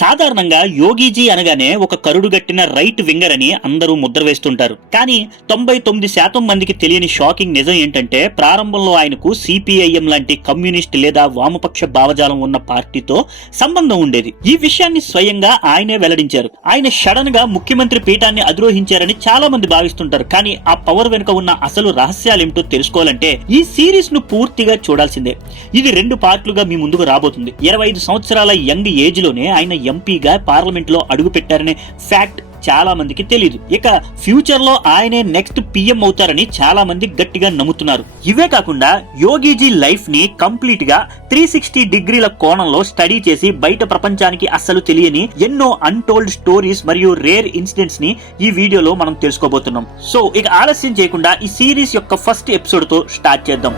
సాధారణంగా యోగీజీ అనగానే ఒక కరుడుగట్టిన రైట్ వింగర్ అని అందరూ ముద్ర వేస్తుంటారు. కానీ 99% మందికి తెలియని షాకింగ్ నిజం ఏంటంటే ప్రారంభంలో ఆయనకు సిపిఐఎం లాంటి కమ్యూనిస్ట్ లేదా వామపక్ష భావజాలం ఉన్న పార్టీతో సంబంధం ఉండేది. ఈ విషయాన్ని స్వయంగా ఆయనే వెల్లడించారు. ఆయన సడన్ గా ముఖ్యమంత్రి పీఠాన్ని అధిరోహించారని చాలా మంది భావిస్తుంటారు. కానీ ఆ పవర్ వెనుక ఉన్న అసలు రహస్యాలేమిటో తెలుసుకోవాలంటే ఈ సిరీస్ ను పూర్తిగా చూడాల్సిందే. ఇది 2 పార్ట్లుగా మీ ముందుకు రాబోతుంది. 25 సంవత్సరాల యంగ్ ఏజ్ లోనే ఆయన ఎంపీగా పార్లమెంట్ లో అడుగు పెట్టారనే ఫ్యాక్ట్ చాలా మందికి తెలియదు. ఇక ఫ్యూచర్ లో ఆయనే నెక్స్ట్ పిఎం అవుతారని చాలా మంది గట్టిగా నమ్ముతున్నారు. ఇవే కాకుండా యోగీజీ లైఫ్ ని కంప్లీట్ గా 360 డిగ్రీల కోణంలో స్టడీ చేసి బయట ప్రపంచానికి అస్సలు తెలియని ఎన్నో అన్టోల్డ్ స్టోరీస్ మరియు రేర్ ఇన్సిడెంట్స్ ని ఈ వీడియోలో మనం తెలుసుకోబోతున్నాం. సో ఇక ఆలస్యం చేయకుండా ఈ సిరీస్ యొక్క ఫస్ట్ ఎపిసోడ్ తో స్టార్ట్ చేద్దాం.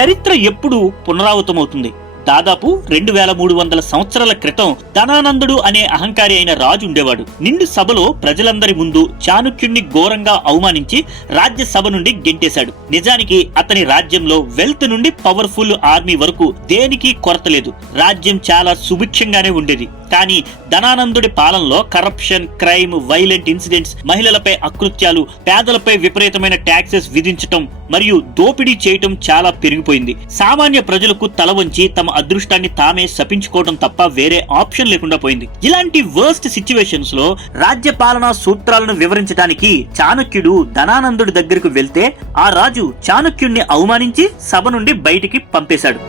చరిత్ర ఎప్పుడు పునరావృతమవుతుంది. దాదాపు 2300 సంవత్సరాల క్రితం ధనానందుడు అనే అహంకారి అయిన రాజు ఉండేవాడు. నిండు సభలో ప్రజలందరి ముందు చాణక్యుణ్ణి ఘోరంగా అవమానించి రాజ్యసభ నుండి గెంటేశాడు. నిజానికి అతని రాజ్యంలో వెల్త్ నుండి పవర్ఫుల్ ఆర్మీ వరకు దేనికి కొరత లేదు. రాజ్యం చాలా సుభిక్షంగానే ఉండేది. కానీ ధనానందుడి పాలనలో కరప్షన్, క్రైమ్, వైలెంట్ ఇన్సిడెంట్స్, మహిళలపై అకృత్యాలు, పేదలపై విపరీతమైన ట్యాక్సెస్ విధించటం మరియు దోపిడీ చేయటం చాలా పెరిగిపోయింది. సామాన్య ప్రజలకు తల వంచి తమ అదృష్టాన్ని తామే శపించుకోవడం తప్ప వేరే ఆప్షన్ లేకుండా పోయింది. ఇలాంటి వర్స్ట్ సిచ్యువేషన్స్ లో రాజ్య పాలనా సూత్రాలను వివరించడానికి చాణక్యుడు ధనానందుడి దగ్గరకు వెళ్తే ఆ రాజు చాణక్యుణ్ణి అవమానించి సభ నుండి బయటికి పంపేశాడు.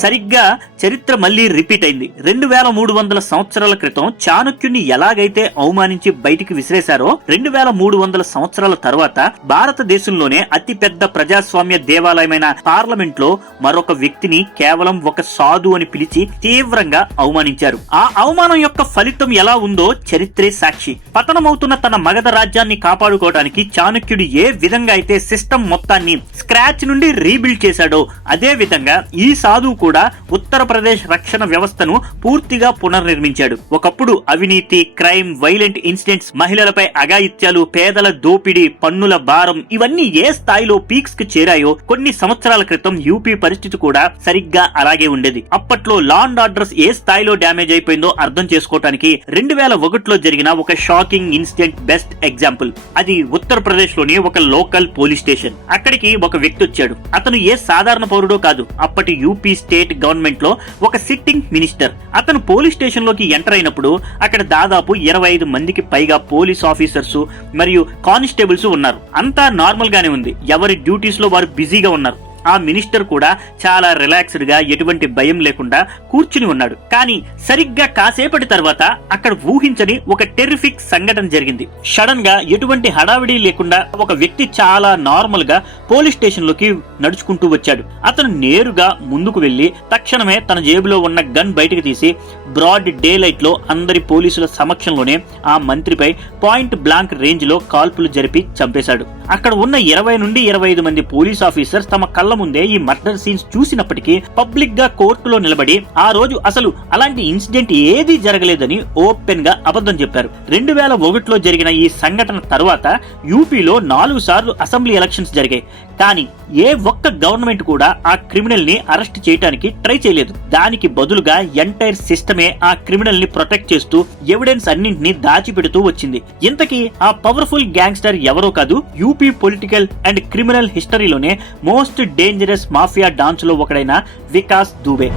సరిగ్గా చరిత్ర మళ్లీ రిపీట్ అయింది. 2300 సంవత్సరాల క్రితం చాణక్యుని ఎలాగైతే అవమానించి బయటికి విసిరేశారో 2300 సంవత్సరాల తర్వాత భారతదేశంలోనే అతి పెద్ద ప్రజాస్వామ్య దేవాలయమైన పార్లమెంట్ లో మరొక వ్యక్తిని కేవలం ఒక సాధు అని పిలిచి తీవ్రంగా అవమానించారు. ఆ అవమానం యొక్క ఫలితం ఎలా ఉందో చరిత్రే సాక్షి. పతనమవుతున్న తన మగధ రాజ్యాన్ని కాపాడుకోవడానికి చాణక్యుడు ఏ విధంగా అయితే సిస్టమ్ మొత్తాన్ని స్క్రాచ్ నుండి రీబిల్డ్ చేశాడో అదే విధంగా ఈ సాధువు కూడా ఉత్తరప్రదేశ్ రక్షణ వ్యవస్థను పూర్తిగా పునర్నిర్మించాడు. ఒకప్పుడు అవినీతి, క్రైమ్, వైలెంట్ ఇన్సిడెంట్స్, మహిళలపై అఘాయిత్యాలు, పేదల దోపిడీ, పన్నుల భారం ఇవన్నీ ఏ స్థాయిలో పీక్స్ కి చేరాయో కొన్ని సంవత్సరాల క్రితం యూపీ పరిస్థితి కూడా సరిగ్గా అలాగే ఉండేది. అప్పట్లో లా అండ్ ఆర్డర్స్ ఏ స్థాయిలో డ్యామేజ్ అయిపోయిందో అర్థం చేసుకోవడానికి 2001లో జరిగిన ఒక షాకింగ్ ఇన్సిడెంట్ బెస్ట్ ఎగ్జాంపుల్. అది ఉత్తరప్రదేశ్ లోని ఒక లోకల్ పోలీస్ స్టేషన్. అక్కడికి ఒక వ్యక్తి వచ్చాడు. అతను ఏ సాధారణ పౌరుడో కాదు. అప్పటి యూపీ స్టేట్ గవర్నమెంట్ లో ఒక సిట్టింగ్ మినిస్టర్. అతను పోలీస్ స్టేషన్ లోకి ఎంటర్ అయినప్పుడు అక్కడ దాదాపు 25 మందికి పైగా పోలీస్ ఆఫీసర్స్ మరియు కానిస్టేబుల్స్ ఉన్నారు. అంతా నార్మల్ గానే ఉంది. ఎవరి డ్యూటీస్ లో వారు బిజీగా ఉన్నారు. ఆ మినిస్టర్ కూడా చాలా రిలాక్స్డ్ గా ఎటువంటి భయం లేకుండా కూర్చుని ఉన్నాడు. కానీ సరిగ్గా కాసేపటి తర్వాత అక్కడ ఊహించని ఒక టెర్రిఫిక్ సంఘటన జరిగింది. సడన్ గా ఎటువంటి హడావిడి లేకుండా ఒక వ్యక్తి చాలా నార్మల్ గా పోలీస్ స్టేషన్ లోకి నడుచుకుంటూ వచ్చాడు. అతను నేరుగా ముందుకు వెళ్లి తక్షణమే తన జేబులో ఉన్న గన్ బయటకు తీసి బ్రాడ్ డే లైట్ లో అందరి పోలీసుల సమక్షంలోనే ఆ మంత్రిపై పాయింట్ బ్లాంక్ రేంజ్ లో కాల్పులు జరిపి చంపేశాడు. అక్కడ ఉన్న 20 నుండి 25 మంది పోలీస్ ఆఫీసర్స్ తమ కళ్ళ ముందే ఈ మర్డర్ సీన్స్ చూసినప్పటికీ పబ్లిక్ గా కోర్టులో నిలబడి ఆ రోజు అసలు అలాంటి ఇన్సిడెంట్ ఏదీ జరగలేదని ఓపెన్ గా అబద్ధం చెప్పారు. 2001లో జరిగిన ఈ సంఘటన తర్వాత యూపీలో 4 సార్లు అసెంబ్లీ ఎలక్షన్స్ జరిగాయి. కానీ ఏ ఒక్క గవర్నమెంట్ కూడా ఆ క్రిమినల్ ని అరెస్ట్ చేయడానికి ట్రై చేయలేదు. దానికి బదులుగా ఎంటైర్ సిస్టమే ఆ క్రిమినల్ ని ప్రొటెక్ట్ చేస్తూ ఎవిడెన్స్ అన్నింటినీ దాచిపెడుతూ వచ్చింది. ఇంతకీ ఆ పవర్ఫుల్ గ్యాంగ్స్టర్ ఎవరో కాదు, యూపీ పొలిటికల్ అండ్ క్రిమినల్ హిస్టరీలోనే మోస్ట్ డేంజరస్ మాఫియా డాన్స్ లో ఒకడైన వికాస్ దూబే.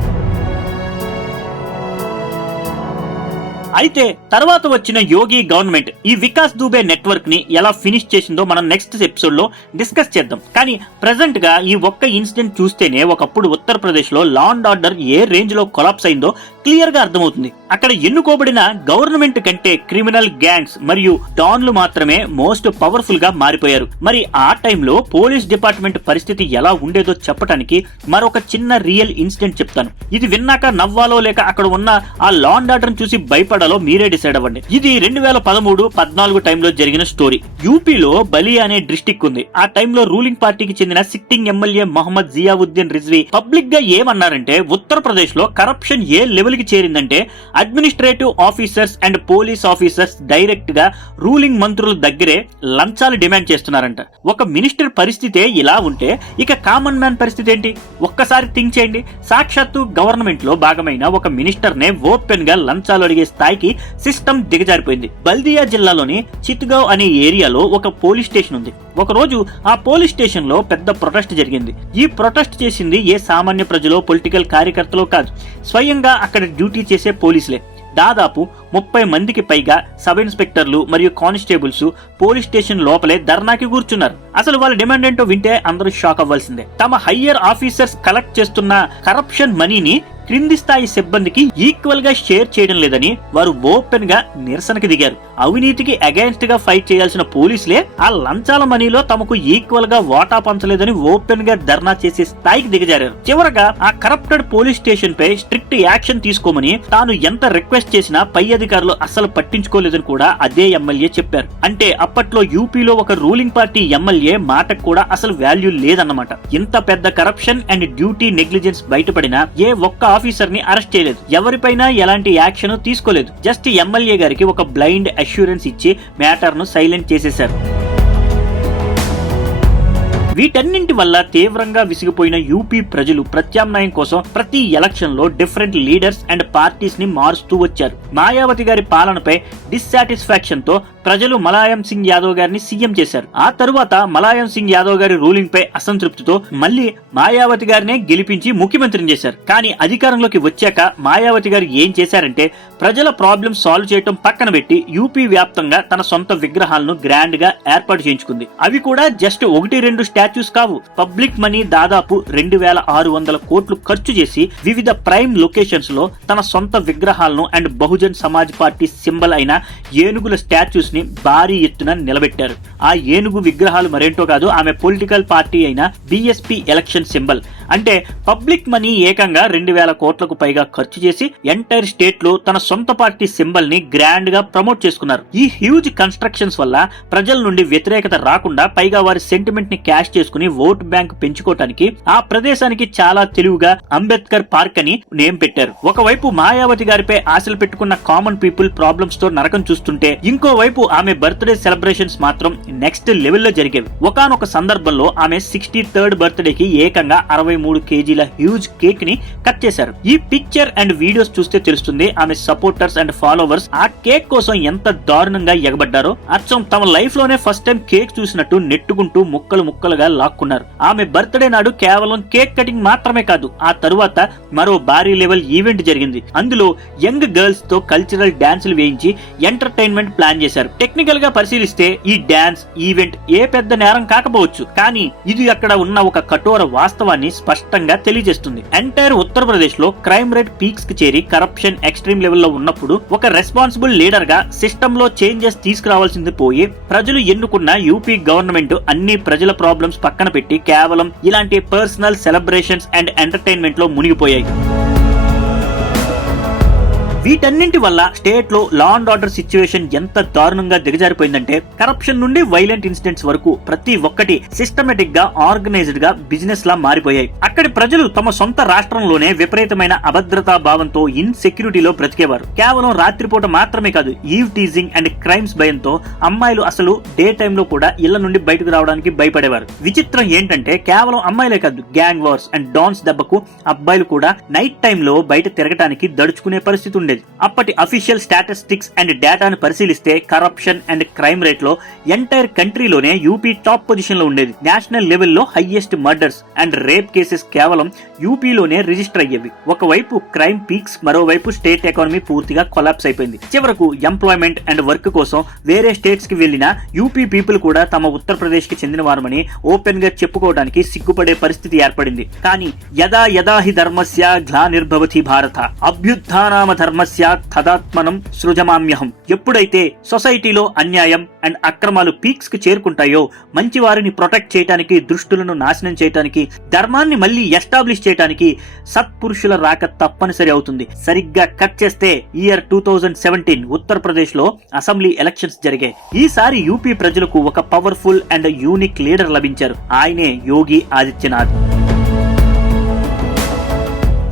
అయితే తర్వాత వచ్చిన యోగి గవర్నమెంట్ ఈ వికాస్ దూబే నెట్వర్క్ ని ఎలా ఫినిష్ చేసిందో మనం నెక్స్ట్ ఎపిసోడ్ లో డిస్కస్ చేద్దాం. కానీ ప్రెసెంట్ గా ఈ ఒక్క ఇన్సిడెంట్ చూస్తేనే ఒకప్పుడు ఉత్తరప్రదేశ్ లో law and order A range లో కొలాప్స్ అయిందో క్లియర్ గా అర్థమవుతుంది. అక్కడ ఎన్నుకోబడిన గవర్నమెంట్ కంటే క్రిమినల్ గ్యాంగ్స్ మరియు డాన్లు మాత్రమే మోస్ట్ పవర్ఫుల్ గా మారిపోయారు. మరి ఆ టైంలో పోలీస్ డిపార్ట్మెంట్ పరిస్థితి ఎలా ఉండేదో చెప్పడానికి మరొక చిన్న రియల్ ఇన్సిడెంట్ చెప్తాను. ఇది విన్నాక నవ్వాలో లేక అక్కడ ఉన్న ఆ లా అండ్ ఆర్డర్ చూసి భయపడాలో మాట్లాడాలో మీరే డిసైడ్ అవ్వండి. ఇది 2013-14 టైంలో జరిగిన స్టోరీ. యూపీలో బలియా అనే డిస్ట్రిక్ట్ ఉంది. ఆ టైంలో రూలింగ్ పార్టీకి చెందిన sitting MLA Mohammed Ziauddin Rizvi public గా ఏమన్నారంటే, ఉత్తరప్రదేశ్ లో కరప్షన్ ఏ లెవెల్ కి చేరిందంటే administrative officers and police officers direct గా రూలింగ్ మంత్రుల దగ్గరే లంచాలు డిమాండ్ చేస్తున్నారంట. ఒక మినిస్టర్ పరిస్థితే ఇలా ఉంటే ఇక కామన్ మ్యాన్ పరిస్థితి ఏంటి? ఒక్కసారి థింక్ చేయండి. సాక్షాత్తు గవర్నమెంట్ లో భాగమైన ఒక మినిస్టర్ నే ఓపెన్ గా లంచాలు అడిగే స్థాయికి సిస్టమ్ దిగజారిపోయింది. బల్దియా జిల్లాలోని చిత్గావ్ అనే ఏరియాలో ఒక పోలీస్ స్టేషన్ ఉంది. ఒక రోజు ఆ పోలీస్ స్టేషన్ లో పెద్ద ప్రొటెస్ట్ జరిగింది. ఈ ప్రొటెస్ట్ చేసింది ఏ సామాన్య ప్రజలో, పొలిటికల్ కార్యకర్తలో కాదు, స్వయంగా అక్కడ డ్యూటీ చేసే పోలీసులే. దాదాపు 30 మందికి పైగా సబ్ ఇన్స్పెక్టర్లు మరియు కానిస్టేబుల్స్ పోలీస్ స్టేషన్ లోపలే ధర్నాకి కూర్చున్నారు. అసలు వాళ్ళ డిమాండ్ ఏంటో వింటే అందరూ షాక్ అవ్వాల్సిందే. తమ హయ్యర్ ఆఫీసర్స్ కలెక్ట్ చేస్తున్న కరప్షన్ మనీని క్రింది స్థాయి సిబ్బందికి ఈక్వల్ గా షేర్ చేయడం లేదని వారు ఓపెన్ గా నిరసనకి దిగారు. అవినీతికి అగైన్స్ట్ గా ఫైట్ చేయాల్సిన పోలీసులే ఆ లంచాల మనీలో తమకు ఈక్వల్ గా వాటా పంచలేదని ఓపెన్ గా ధర్నా చేసే స్థాయికి దిగజారారు. చివరగా ఆ కరప్టెడ్ పోలీస్ స్టేషన్ పై స్ట్రిక్ట్ యాక్షన్ తీసుకోమని తాను ఎంత రిక్వెస్ట్ చేసినా పై అధికారులు అస్సలు పట్టించుకోలేదని కూడా అదే ఎమ్మెల్యే చెప్పారు. అంటే అప్పట్లో యూపీలో ఒక రూలింగ్ పార్టీ ఎమ్మెల్యే మాటకు కూడా అసలు వాల్యూ లేదన్నమాట. ఇంత పెద్ద కరప్షన్ అండ్ డ్యూటీ నెగ్లిజెన్స్ బయటపడినా ఏ ఒక్క ఆఫీసర్ ని అరెస్ట్ చేయలేదు. ఎవరిపైనా ఎలాంటి యాక్షన్ తీసుకోలేదు. జస్ట్ ఎమ్మెల్యే గారికి ఒక బ్లైండ్ అష్యూరెన్స్ ఇచ్చి మ్యాటర్ ను సైలెంట్ చేసేశారు. వీటన్నింటి వల్ల తీవ్రంగా విసిగిపోయిన యూపీ ప్రజలు ప్రత్యామ్నాయం కోసం ప్రతి ఎలక్షన్ లో డిఫరెంట్ లీడర్స్ అండ్ పార్టీస్ ని మారుస్తూ వచ్చారు. మాయావతి గారి పాలనపై డిస్సాటిస్ఫాక్షన్ తో ప్రజలు మలాయం సింగ్ యాదవ్ గారిని సీఎం చేశారు. ఆ తరువాత మలాయం సింగ్ యాదవ్ గారి రూలింగ్ పై అసంతృప్తితో మళ్లీ మాయావతి గారినే గెలిపించి ముఖ్యమంత్రిని చేశారు. కానీ అధికారంలోకి వచ్చాక మాయావతి గారు ఏం చేశారంటే, ప్రజల ప్రాబ్లమ్ సాల్వ్ చేయడం పక్కన పెట్టి యూపీ వ్యాప్తంగా తన సొంత విగ్రహాలను గ్రాండ్ గా ఏర్పాటు చేయించుకుంది. అవి కూడా జస్ట్ 1-2 స్టాచ్యూస్ కావు. పబ్లిక్ మనీ దాదాపు 2600 కోట్లు ఖర్చు చేసి వివిధ ప్రైమ్ లొకేషన్స్ లో తన సొంత విగ్రహాలను and Bahujan Samaj party symbol అయిన ఏనుగుల స్టాచ్యూస్ ని భారీ ఎత్తున నిలబెట్టారు. ఆ ఏనుగు విగ్రహాలు మరేంటో కాదు, ఆమె పొలిటికల్ పార్టీ అయిన బీఎస్పీ ఎలక్షన్ సింబల్. అంటే పబ్లిక్ మనీ ఏకంగా 2000 కోట్లకు పైగా ఖర్చు చేసి ఎంటైర్ స్టేట్ లో తన సొంత పార్టీ సింబల్ ని గ్రాండ్ గా ప్రమోట్ చేసుకున్నారు. ఈ హ్యూజ్ కన్స్ట్రక్షన్స్ వల్ల ప్రజల నుండి వ్యతిరేకత రాకుండా పైగా వారి సెంటిమెంట్ ని క్యాష్ చేసుకుని ఓట్ బ్యాంక్ పెంచుకోవటానికి ఆ ప్రదేశానికి చాలా తెలివిగా అంబేద్కర్ పార్క్ అని నేమ్ పెట్టారు. ఒకవైపు మాయావతి గారిపై ఆశలు పెట్టుకున్న కామన్ పీపుల్ ప్రాబ్లమ్స్ తో నరకం చూస్తుంటే, ఇంకోవైపు ఆమె బర్త్డే సెలబ్రేషన్స్ మాత్రం నెక్స్ట్ లెవెల్ లో జరిగేవి. ఒకానొక సందర్భంలో ఆమె 63rd బర్త్డేకి ఏకంగా 63 కేజీల హ్యూజ్ కేక్ ని కట్ చేశారు. ఈ పిక్చర్ అండ్ వీడియోస్ చూస్తే తెలుస్తుంది ఆమె సపోర్టర్స్ అండ్ ఫాలోవర్స్ ఆ కేక్ కోసం ఎంత దారుణంగా ఎగబడ్డారో. అచ్చం తమ లైఫ్ లోనే ఫస్ట్ టైం కేక్ చూసినట్టు నెట్టుకుంటూ ముక్కలు ముక్కలుగా లాక్కున్నారు. ఆమె బర్త్డే నాడు కేవలం కేక్ కటింగ్ మాత్రమే కాదు, ఆ తరువాత మరో భారీ లెవెల్ ఈవెంట్ జరిగింది. అందులో యంగ్ గర్ల్స్ తో కల్చరల్ డాన్సులు వేయించి ఎంటర్టైన్మెంట్ ప్లాన్ చేశారు. టెక్నికల్ గా పరిశీలిస్తే ఈ డాన్స్ ఈవెంట్ ఏ పెద్ద నేరం కాకపోవచ్చు, కానీ ఇది అక్కడ ఉన్న ఒక కఠోర వాస్తవాన్ని స్పష్టంగా తెలియజేస్తుంది. ఎంటైర్ ఉత్తరప్రదేశ్ లో క్రైమ్ రేట్ పీక్స్ కి చేరి కరప్షన్ ఎక్స్ట్రీమ్ లెవెల్ లో ఉన్నప్పుడు ఒక రెస్పాన్సిబుల్ లీడర్ గా సిస్టమ్ లో చేంజెస్ తీసుకురావాల్సింది పోయి ప్రజలు ఎన్నుకున్న యూపీ గవర్నమెంట్ అన్ని ప్రజల ప్రాబ్లమ్స్ పక్కన పెట్టి కేవలం ఇలాంటి పర్సనల్ సెలబ్రేషన్స్ అండ్ ఎంటర్టైన్మెంట్ లో మునిగిపోయాయి. వీటన్నింటి వల్ల స్టేట్ లో లా అండ్ ఆర్డర్ సిచ్యువేషన్ ఎంత దారుణంగా దిగజారిపోయిందంటే, కరప్షన్ నుండి వైలెంట్ ఇన్సిడెంట్స్ వరకు ప్రతి ఒక్కటి సిస్టమేటిక్ గా ఆర్గనైజ్డ్ గా బిజినెస్ లా మారిపోయాయి. అక్కడి ప్రజలు తమ సొంత రాష్ట్రంలోనే విపరీతమైన అభద్రతా భావంతో ఇన్సెక్యూరిటీలో బ్రతికేవారు. కేవలం రాత్రిపూట మాత్రమే కాదు, ఈవ్ టీజింగ్ అండ్ క్రైమ్స్ భయంతో అమ్మాయిలు అసలు డే టైమ్ లో కూడా ఇళ్ల నుండి బయటకు రావడానికి భయపడేవారు. విచిత్రం ఏంటంటే కేవలం అమ్మాయిలే కాదు, గ్యాంగ్ వార్స్ అండ్ డాన్స్ దెబ్బకు అబ్బాయిలు కూడా నైట్ టైమ్ లో బయట తిరగటానికి దడుచుకునే పరిస్థితి ఉండేది. అప్పటి అఫీషియల్ స్టాటిస్టిక్స్ అండ్ డేటాను పరిశీలిస్తే కరప్షన్ అండ్ క్రైమ్ రేట్ లో ఎంటైర్ కంట్రీలోనే యూపీ టాప్ పొజిషన్ లో ఉండేది. నేషనల్ లెవెల్లో highest murders and rape cases కేవలం యూపీలోనే రిజిస్టర్ అయ్యేవి. ఒకవైపు క్రైమ్ పీక్స్, మరోవైపు స్టేట్ ఎకానమీ పూర్తిగా కొలాప్స్ అయిపోయింది. చివరకు ఎంప్లాయ్మెంట్ అండ్ వర్క్ కోసం వేరే స్టేట్స్ కి వెళ్లిన యూపీ పీపుల్ కూడా తమ ఉత్తరప్రదేశ్ కి చెందిన వారమని ఓపెన్ గా చెప్పుకోవడానికి సిగ్గుపడే పరిస్థితి ఏర్పడింది. కానీ యదా యదా హి ధర్మస్య గ్లానిర్భవతి భారత అభ్యుత్థానామ ధర్మ ధర్మస్య తదాత్మనం సృజమామ్యహం. ఎప్పుడైతే సొసైటీలో అన్యాయం అండ్ అక్రమాలు పీక్స్ కి చేరుకుంటాయో, మంచి వారిని ప్రొటెక్ట్ చేయడానికి, దుష్టులను నాశనం చేయడానికి, ధర్మాన్ని మళ్ళీ ఎస్టాబ్లిష్ చేయడానికి సత్పురుషుల రాక తప్పనిసరి అవుతుంది. సరిగ్గా కట్ చేస్తే ఇయర్ 2017 ఉత్తరప్రదేశ్ లో అసెంబ్లీ ఎలక్షన్స్ జరిగాయి. ఈసారి యూపీ ప్రజలకు ఒక పవర్ఫుల్ అండ్ యూనిక్ లీడర్ లభించారు. ఆయనే యోగి ఆదిత్యనాథ్.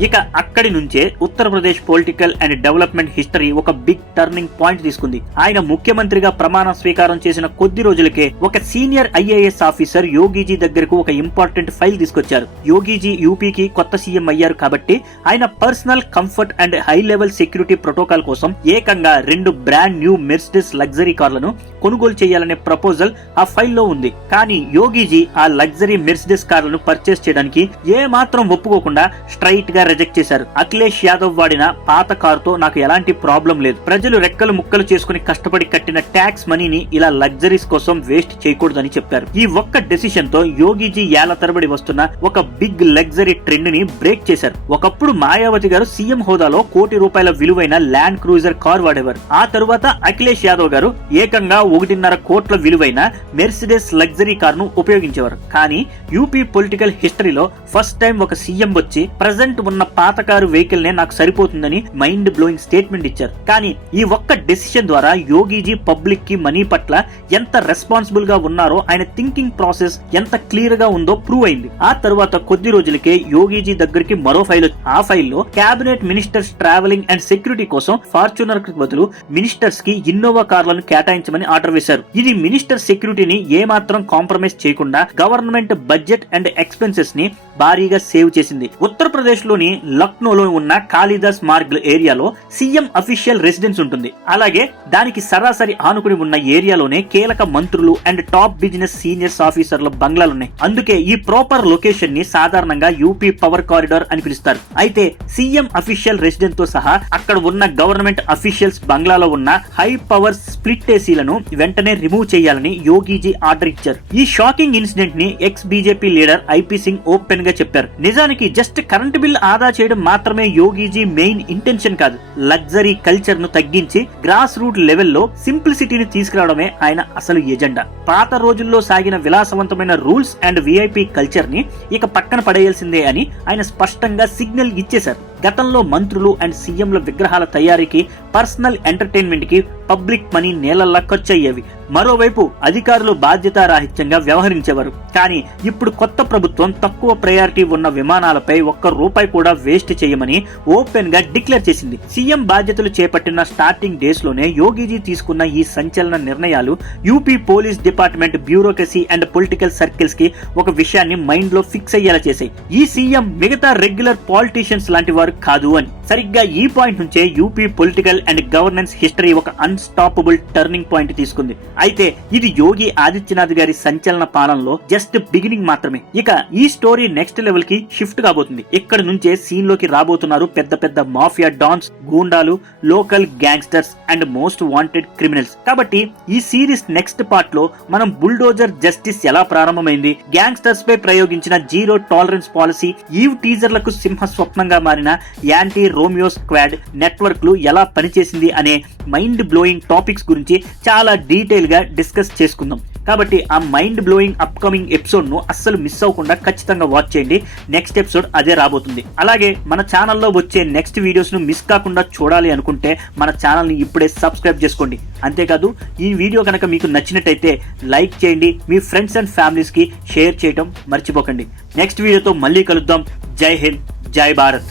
ఇక అక్కడి నుంచే Uttar Pradesh political and development history ఒక బిగ్ టర్నింగ్ పాయింట్ తీసుకుంది. ఆయన ముఖ్యమంత్రిగా ప్రమాణ స్వీకారం చేసిన కొద్ది రోజులకే ఒక సీనియర్ ఐఏఎస్ ఆఫీసర్ యోగీజీ దగ్గరకు ఒక ఇంపార్టెంట్ ఫైల్ తీసుకొచ్చారు. యోగీజీ యూపీకి కొత్త సీఎం అయ్యారు కాబట్టి ఆయన personal comfort and high level security protocol కోసం ఏకంగా 2 బ్రాండ్ న్యూ మెర్సిడెస్ లగ్జరీ కార్లను కొనుగోలు చేయాలనే ప్రపోజల్ ఆ ఫైల్లో ఉంది. కానీ యోగీజీ ఆ లగ్జరీ మెర్సిడెస్ కార్లను పర్చేస్ చేయడానికి ఏ మాత్రం ఒప్పుకోకుండా స్ట్రైట్ గా రిజెక్ట్ చేశారు. అఖిలేష్ యాదవ్ వాడిన పాత కారుతో నాకు ఎలాంటి ప్రాబ్లం లేదు, ప్రజలు రెక్కలు ముక్కలు చేసుకుని కష్టపడి కట్టిన ట్యాక్స్ మనీని ఇలా లగ్జరీస్ కోసం వేస్ట్ చేయకూడదని చెప్పారు. ఈ ఒక్క డెసిషన్ తో యోగీజీ ఏళ్ల తరబడి వస్తున్న ఒక బిగ్ లగ్జరీ ట్రెండ్ ని బ్రేక్ చేశారు. ఒకప్పుడు మాయావతి గారు సీఎం హోదాలో ₹1 కోటి విలువైన ల్యాండ్ క్రూజర్ కార్ వాడేవారు. ఆ తరువాత అఖిలేష్ యాదవ్ గారు ఏకంగా ₹1.5 కోట్ల విలువైన మెర్సిడెస్ లగ్జరీ కార్ ను ఉపయోగించేవారు. కానీ యూపీ పొలిటికల్ హిస్టరీలో ఫస్ట్ టైం ఒక సీఎం వచ్చి ప్రెజెంట్ ఉన్న పాత కారు వెహికల్ నే నాకు సరిపోతుందని మైండ్ బ్లోయింగ్ స్టేట్మెంట్ ఇచ్చారు. కానీ ఈ ఒక్క డెసిషన్ ద్వారా యోగీజీ పబ్లిక్ కి మనీ పట్ల ఎంత రెస్పాన్సిబుల్ గా ఉన్నారో, ఆయన థింకింగ్ ప్రాసెస్ ఎంత క్లియర్ గా ఉందో ప్రూవ్ అయింది. ఆ తర్వాత కొద్ది రోజులకే యోగీజీ దగ్గరికి మరో ఫైల్ వచ్చింది. ఆ ఫైల్లో cabinet ministers travelling and security కోసం ఫార్చునర్ కి బదులు మినిస్టర్స్ కి ఇన్నోవా కార్లను కేటాయించమని ఆర్డర్ వేశారు. ఇది మినిస్టర్ సెక్యూరిటీని ఏమాత్రం కాంప్రమైజ్ చేయకుండా గవర్నమెంట్ బడ్జెట్ అండ్ ఎక్స్పెన్సెస్ ని భారీగా సేవ్ చేసింది. ఉత్తరప్రదేశ్ లోని లక్నోలో ఉన్న కాళిదాస్ మార్గ్ ఏరియాలో సీఎం అఫీషియల్ రెసిడెన్స్ ఉంటుంది. అలాగే దానికి సరాసరి ఆనుకుని ఉన్న ఏరియాలోనే కీలక మంత్రులు అండ్ టాప్ బిజినెస్ సీనియర్స్ ఆఫీసర్ల బంగ్లాలున్నాయి. అందుకే ఈ ప్రాపర్ లొకేషన్ ని సాధారణంగా యూపీ పవర్ కారిడార్ అని పిలుస్తారు. అయితే సీఎం అఫీషియల్ రెసిడెన్స్ తో సహా అక్కడ ఉన్న గవర్నమెంట్ అఫీషియల్స్ బంగ్లాలో ఉన్న హై పవర్ స్ప్లిట్ ఏసీలను వెంటనే రిమూవ్ చేయాలని యోగీజీ ఆర్డర్ ఇచ్చారు. ఈ షాకింగ్ ఇన్సిడెంట్ ని X BJP leader IP Singh open గా చెప్పారు. నిజానికి జస్ట్ కరెంట్ బిల్ ఆదా చేయడం మాత్రమే యోగీజీ మెయిన్ ఇంటెన్షన్ కాదు. లగ్జరీ కల్చర్ ను తగ్గించి గ్రాస్ రూట్ లెవెల్లో సింప్లిసిటీని తీసుకురావడమే ఆయన అసలు ఎజెండా. పాత రోజుల్లో సాగిన విలాసవంతమైన రూల్స్ అండ్ విఐపి కల్చర్ ని ఇక పక్కన పడేయాల్సిందే అని ఆయన స్పష్టంగా సిగ్నల్ ఇచ్చేశారు. గతంలో మంత్రులు అండ్ సీఎంల విగ్రహాల తయారీకి, పర్సనల్ ఎంటర్టైన్మెంట్ కి పబ్లిక్ మనీ నేలల్లా ఖర్చు అయ్యేవి. మరోవైపు అధికారులు బాధ్యతారాహిత్యంగా వ్యవహరించేవారు. కానీ ఇప్పుడు కొత్త ప్రభుత్వం తక్కువ ప్రయారిటీ ఉన్న విమానాలపై ₹1 కూడా వేస్ట్ చేయమని ఓపెన్ గా డిక్లేర్ చేసింది. సీఎం బాధ్యతలు చేపట్టిన స్టార్టింగ్ డేస్ లోనే యోగీజీ తీసుకున్న ఈ సంచలన నిర్ణయాలు UP police department, bureaucracy and political circles కి ఒక విషయాన్ని మైండ్ లో ఫిక్స్ అయ్యేలా చేశాయి. ఈ సీఎం మిగతా రెగ్యులర్ పాలిటీషియన్స్ లాంటి వారు కాదు అని. సరిగ్గా ఈ పాయింట్ నుంచే UP political and governance history ఒక అన్స్టాపబుల్ టర్నింగ్ పాయింట్ తీసుకుంది. అయితే ఇది యోగి ఆదిత్యనాథ్ గారి సంచలన పాలనలో జస్ట్ బిగినింగ్ మాత్రమే. ఇక ఈ స్టోరీ నెక్స్ట్ లెవెల్ కి షిఫ్ట్ కాబోతుంది. ఇక్కడ నుంచే సీన్ లోకి రాబోతున్నారు పెద్ద పెద్ద మాఫియా డాన్స్, గూండాలు, local gangsters and most wanted criminals. కాబట్టి ఈ సిరీస్ నెక్స్ట్ పార్ట్ లో మనం బుల్డోజర్ జస్టిస్ ఎలా ప్రారంభమైంది, గ్యాంగ్స్టర్స్ పై ప్రయోగించిన జీరో టాలరెన్స్ పాలసీ, ఈవ్ టీజర్లకు సింహ స్వప్నంగా మారిన యాంటీ రోమియో స్క్వాడ్ నెట్వర్క్ లు ఎలా పనిచేసింది అనే మైండ్ బ్లోయింగ్ టాపిక్స్ గురించి చాలా డీటెయిల్ గా డిస్కస్ చేసుకుందాం. కాబట్టి ఆ మైండ్ బ్లోయింగ్ అప్కమింగ్ ఎపిసోడ్ ను అస్సలు మిస్ అవ్వకుండా ఖచ్చితంగా వాచ్ చేయండి. నెక్స్ట్ ఎపిసోడ్ అదే రాబోతుంది. అలాగే మన ఛానల్లో వచ్చే నెక్స్ట్ వీడియోస్ ను మిస్ కాకుండా చూడాలి అనుకుంటే మన ఛానల్ ని ఇప్పుడే సబ్స్క్రైబ్ చేసుకోండి. అంతేకాదు ఈ వీడియో కనుక మీకు నచ్చినట్టయితే లైక్ చేయండి, మీ ఫ్రెండ్స్ అండ్ ఫ్యామిలీస్ కి షేర్ చేయడం మర్చిపోకండి. నెక్స్ట్ వీడియోతో మళ్ళీ కలుద్దాం. జై హింద్, జై భారత్.